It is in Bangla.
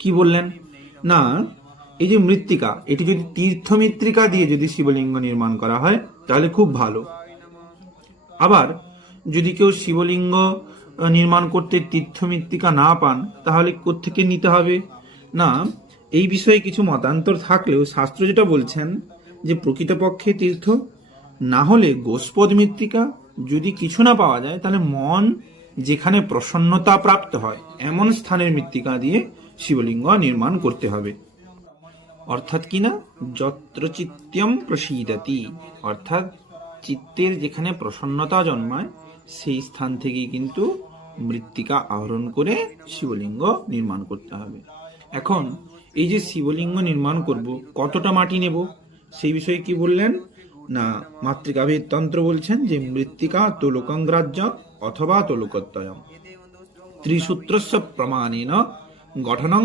কি বললেন না, এই যে মৃত্তিকা, এটি যদি তীর্থ মৃত্তিকা দিয়ে যদি শিবলিঙ্গ নির্মাণ করা হয় তাহলে খুব ভালো। আবার যদি কেউ শিবলিঙ্গ নির্মাণ করতে তীর্থ মৃত্তিকা না পান তাহলে কোত্থেকে নিতে হবে না, এই বিষয়ে কিছু মতান্তর থাকলেও শাস্ত্র যেটা বলছেন যে প্রকৃতপক্ষে তীর্থ না হলে গোষ্পদ মৃত্তিকা, যদি কিছু না পাওয়া যায় তাহলে মন যেখানে প্রসন্নতা প্রাপ্ত হয় এমন স্থানের মৃত্তিকা দিয়ে শিবলিঙ্গ নির্মাণ করতে হবে। অর্থাৎ কি না, যত্র চিত্তম প্রসীদতি, অর্থাৎ চিত্তের যেখানে প্রসন্নতা জন্মায় সেই স্থান থেকেই কিন্তু মৃত্তিকা আহরণ করে শিবলিঙ্গ নির্মাণ করতে হবে। এখন এই যে শিবলিঙ্গ নির্মাণ করব, কতটা মাটি নেব সেই বিষয়ে কি বললেন না, মাতৃকাভেদ তন্ত্র বলছেন যে মৃত্তিকা তোলকং গ্রাহ্য অথবা তোলকত্বয়ম ত্রিসূত্রস্য প্রমাণেন গঠনং